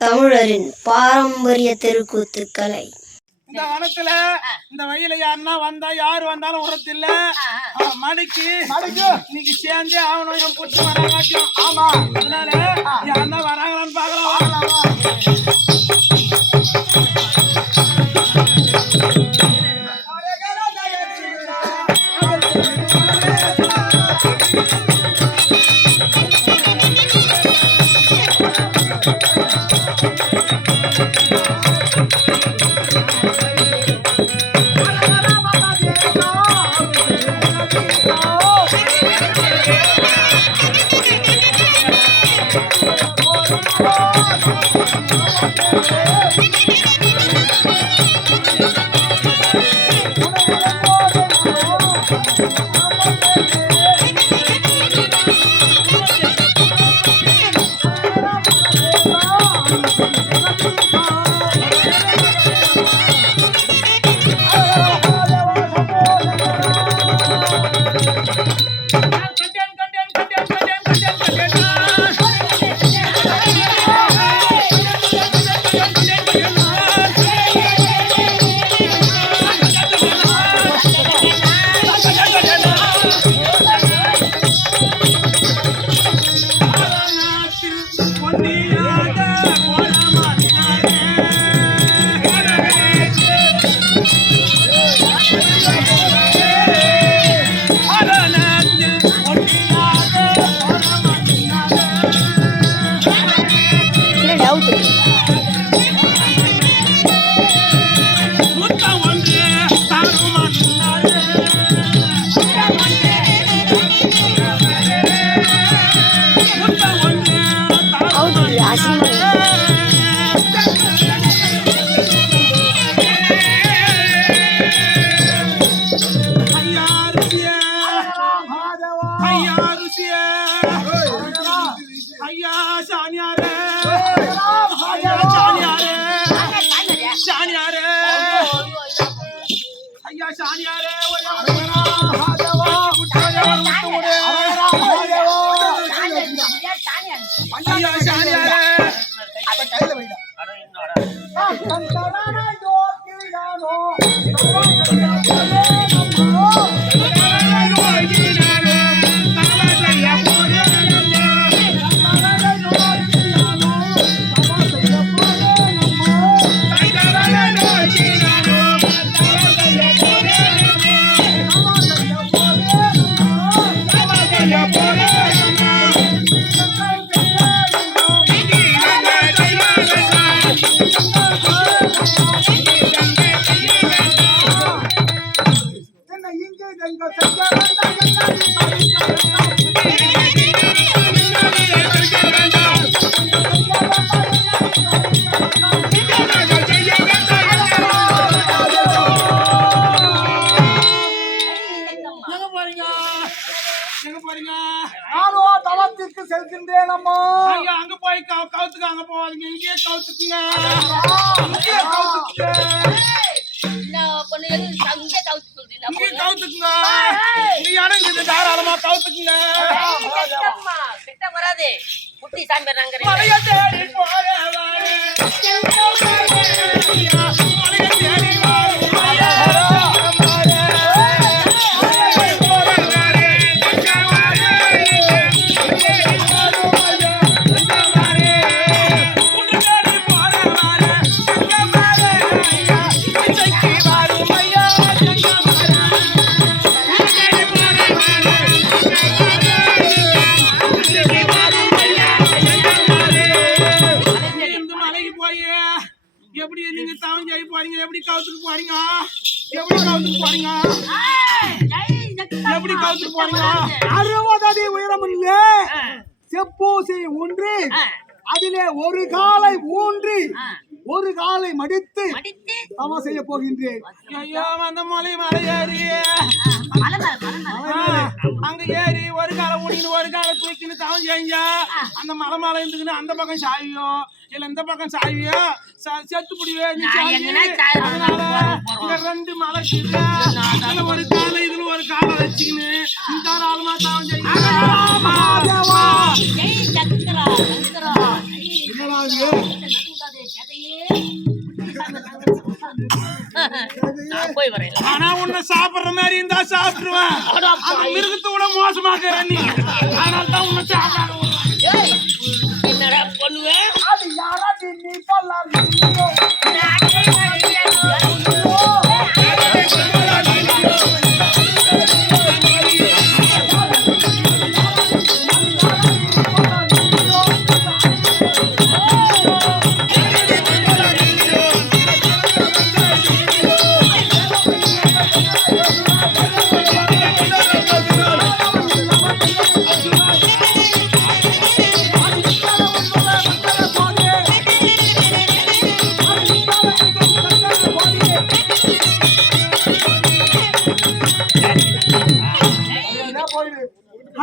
தமிழரின் பாரம்பரிய தெருக்கூத்துக்களை இந்த வனத்துல இந்த வயல யாருன்னா வந்தா யாரு வந்தாலும் உரத்தில்ல மடிக்கு இன்னைக்கு சேர்ந்தே ஆகணும் என் புட்டு வராங்காச்சும். ஆமா, அதனால யாருன்னா வராங்களான்னு பாக்கலாம். செல்கின்றேன் அம்மா. அங்க போய் கவுத்துக்கு அங்க போவாதீங்க, இங்கேயே கவுத்துக்குங்க. தாராளமா கவுத்துக்குங்க. வராது குட்டி சாமி எப்படி நீங்க தவஞ்சாயி போறீங்க, எப்படி கவுத்துக்கு போறீங்க, எப்படி கவுத்துக்கு போறீங்க, எப்படி கவுத்துக்கு போறீங்க? 60 அடி உயரம் இல்லை செப்பூசி ஒன்று, அதிலே ஒரு காலை ஊன்றி ஒரு காலை மடித்து தவம் செய்ய போகின்றேன். ஐயோ, அந்த மலை மலை ஏறி அங்க ஏறி ஒரு காலை ஊடின்னு ஒரு காலை தூக்கின்னு தவம் செய்யுங்க. அந்த மலை மலை இருந்துக்குன்னு அந்த பக்கம் சாவியோ இல்ல இந்த பக்கம் சாவியோ செத்து புடிவே. ரெண்டு மலை ஒரு காலை இதுல ஒரு காலை வச்சுக்கின்னு இந்த ஆளுமா தவம் செய்யுங்க. என்னடா இது? நான் போய் வரேன். ஆனா உன்னை சாப்பிடுற மாதிரி இருந்தா சாப்பிட்டுருவேன். அந்த மிருகத்தை விட மோசமாக்குற நீ. அதனால தான் உன்னை சாப்பிடாத விடுறேன். ஏய், என்னடா பண்ணுவேன்? அது யாராடி நீ சொல்லாதீங்க.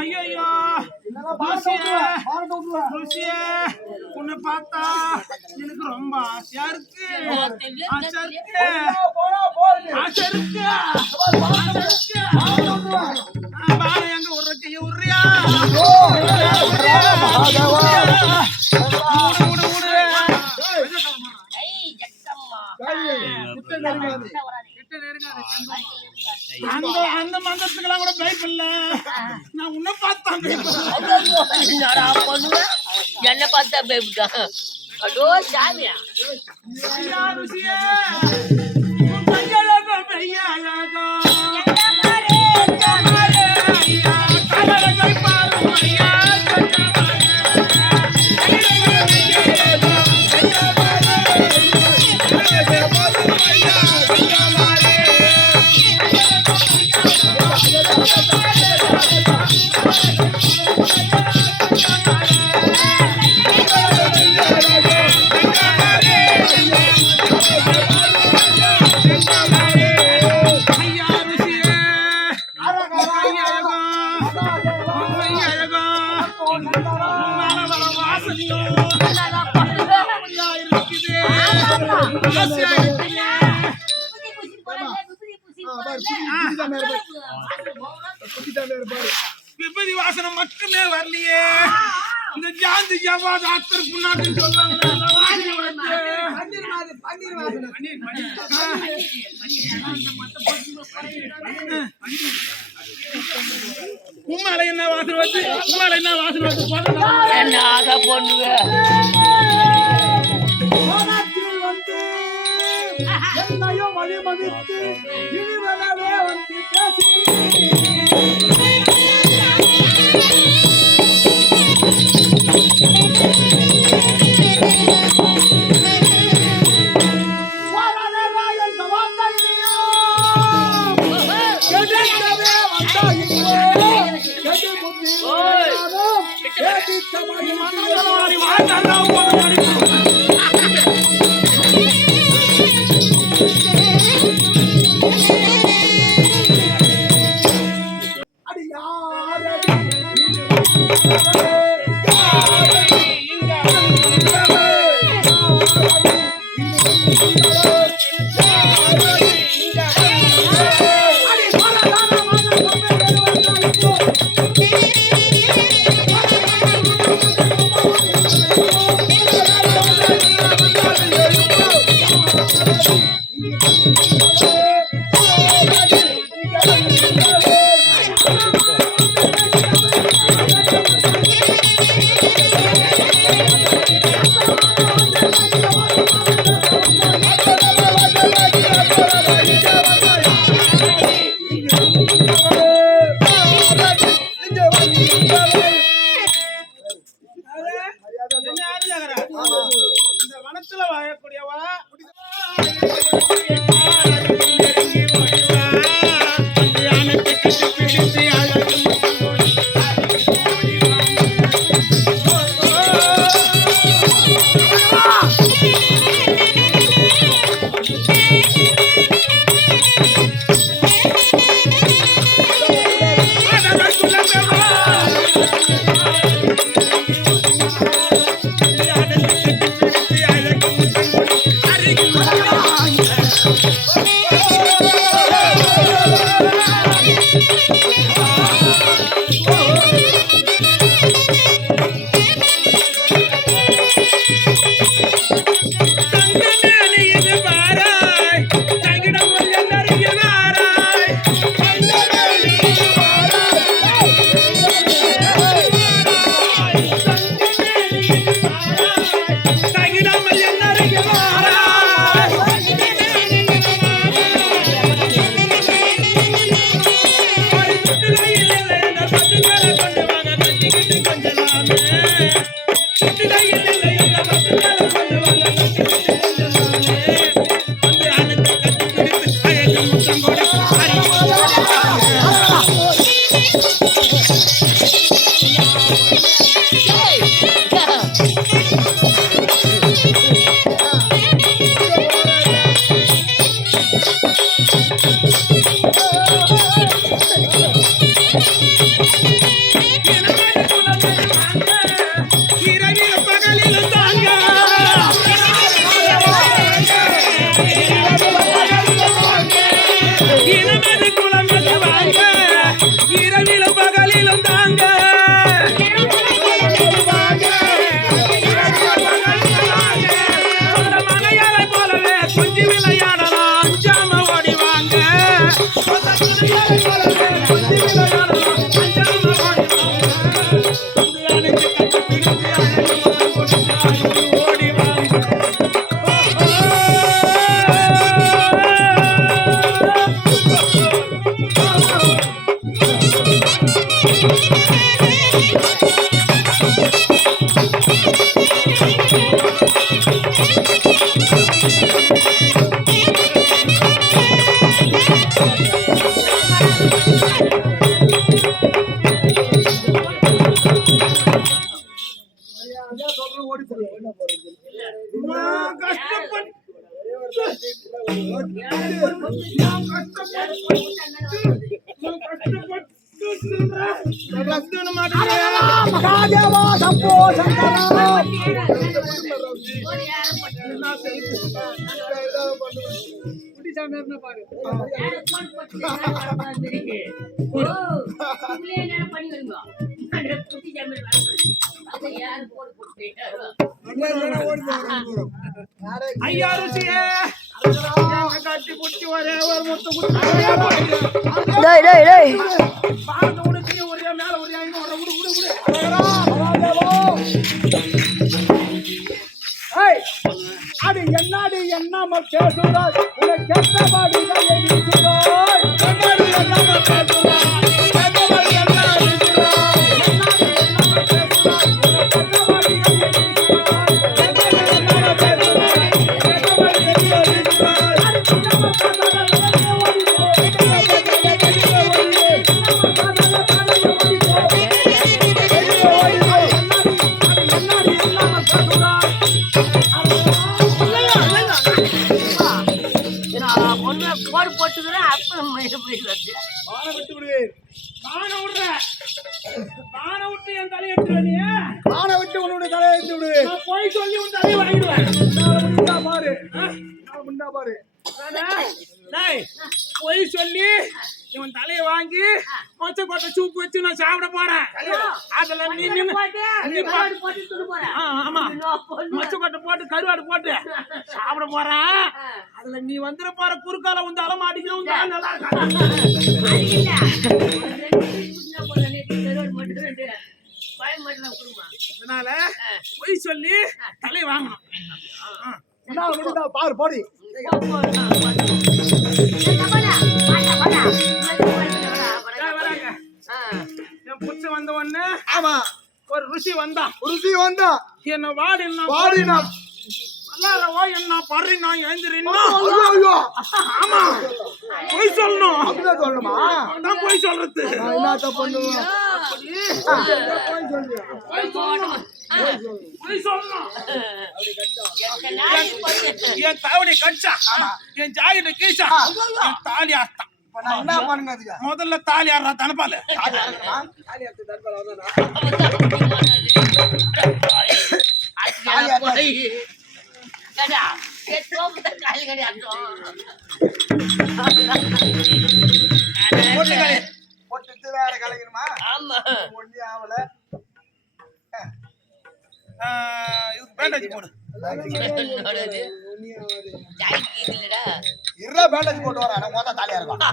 ஐயையோ, ருசியே, உன்னை பார்த்தா எனக்கு ரொம்ப ஆசையா இருக்கு. ஆசையா இருக்கு. ஆசையா இருக்கு. பாரு, எங்க ஒரு கைய உர்றியா? விடு, விடு. ஏய், ஜக்கம்மா. அந்த மந்திரத்துக்கெல்லாம் கூட பயப்படல. நான் உன்னை பார்த்தான் என்னடா பண்ணுவேன்? என்ன பார்த்தா பயப்பட்டான். அதோ சாமியா. ஐயா, ருசியே, உன் கையழகம், மெய்யழகம். ஐயா, கமலத்தை பாரு, ஐயா, ஐயா, ருசியே, மெய்யழகம், மெய்யழகம். உன் மேல வர வாசனையும் ஐயா இருக்குது. ஆசையா இருக்குது. விபதி வாசனை மட்டுமே வரலையே. இந்த ஜாந்தி ஜவாத் ஆத்தர் புண்ணாக்கு சொல்றாங்க. உண்மையில என்ன வாசனை வந்து, உண்மையில என்ன வாசனை வந்து போடுறா? என்னடா பண்ணுவேன்? மனத்தில் வந்து என்னையும் வழிமதித்து இனிவரவே வந்து பேசி இந்த வனத்துல வாழக்கூடியவா மகாதேவா சம்போ சங்கரா ஐயா ருசியே கட்டி புடிச்சு ஒரே ஒரு முத்து குத்து டேய் டேய் டேய் பாந்து உடுத்தி ஒரே மேல ஒரே அங்க ஒரு உடு உடு உடு ஏய் அது என்னடி என்னமா பேசுறாய் உன்னை கெட்டபாடி கையை வீசுறாய் என்னடி என்னமா பேசுறாய் கெட்டபாடி என்ன வீசுறாய் கெட்டபாடி கையை வீசுறாய் என்னடி என்னமா பேசுறாய் கெட்டபாடி கையை வீசுறாய் போடு போட்டுக்கிறேன் அப்புறம் பானை விட்டு விடு பானை விடுற பானை விட்டு என் தலையை எடுத்து நீ ஆனை விட்டு உன்னுடைய தலையை எடுத்து விடு நான் போய் சொல்லி உன் தலையை வாங்கிடுவேன் முண்டா பாரு முண்டா பாரு போய் சொல்லி இவன் தலையை வாங்கி மொச்ச கொட்டை சூப்பு வச்சு நான் சாப்பிட போறேன் அதுல நீ ஆமா மொச்ச கொட்டை போட்டு கருவாடு போட்டு சாப்பிட போறேன் அதுல நீ வந்துட போற குறுக்கால வந்து அலமாட்டிக்கிறோம் நல்லா அதனால போய் சொல்லி தலையை வாங்கணும் பாரு போடி என் புச்ச வந்த உடனே ஆமா ஒரு ருசி வந்தா என்ன வாடினா என்ன படுறினா எழுந்திரின்னா ஐயோ ஆமா போய் சொல்லணும் அப்படிதான் சொல்லணுமா அதான் போய் சொல்றது நான் என்னத்த பண்ணுவேன் போய் சொல்லணும் என் தாவடி கடிச்சா என் ஜாகிட்ட கீச்சா என் தாலி அர்த்தம் நான் என்ன பண்ணுங்க முதல்ல தாலி ஆடுறா தனப்பால போட்டு வேற கலைக்கணுமா ஆமா ஒண்ணி ஆவல இது பேண்டேஜ் போடு இருடா பேண்டேஜ் போட்டு வரேன் நான் மொத்த தாலியா இருக்கும்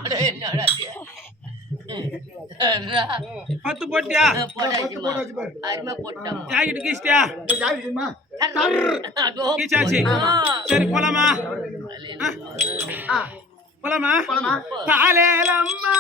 10 போட்டியா ஜாக்கெட் கீச்சிட்டியா கீச்சாச்சு சரி போலாமா போலாமா காலையிலம்மா